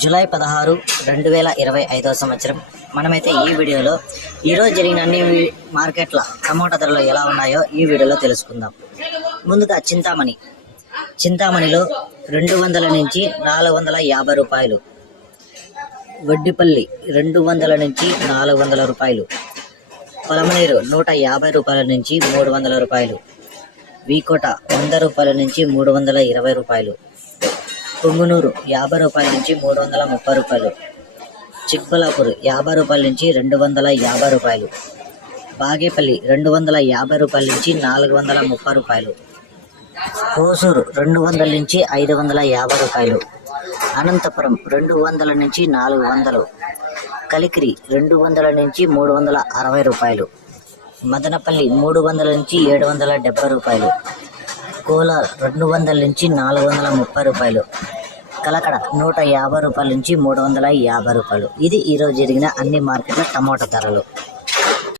July 16, 2025 సంవత్సరం. మనమైతే ఈ వీడియోలో ఈరోజు జరిగిన అన్ని మార్కెట్ల టమోటా ధరలు ఎలా ఉన్నాయో ఈ వీడియోలో తెలుసుకుందాం. ముందుగా చింతామణిలో 200 నుంచి 450 రూపాయలు, వడ్డిపల్లి 200 నుంచి 400 రూపాయలు, పొలమనేరు 150 రూపాయల నుంచి 300 రూపాయలు, వీకోట 100 రూపాయల నుంచి 320 రూపాయలు, పుంగునూరు 50 రూపాయల నుంచి 330 రూపాయలు, చిక్బలాపూర్ 50 రూపాయల నుంచి 250 రూపాయలు, బాగేపల్లి 250 రూపాయల నుంచి 430 రూపాయలు, హోసూరు 200 నుంచి 550 రూపాయలు, అనంతపురం 200 నుంచి 400, కలికిరి 200 నుంచి 360 రూపాయలు, మదనపల్లి 300 నుంచి 770 రూపాయలు, కోలార్ 200 నుంచి 430 రూపాయలు, కలకడ 150 రూపాయల నుంచి 350 రూపాయలు. ఇది ఈరోజు జరిగిన అన్ని మార్కెట్ల టమోటా ధరలు.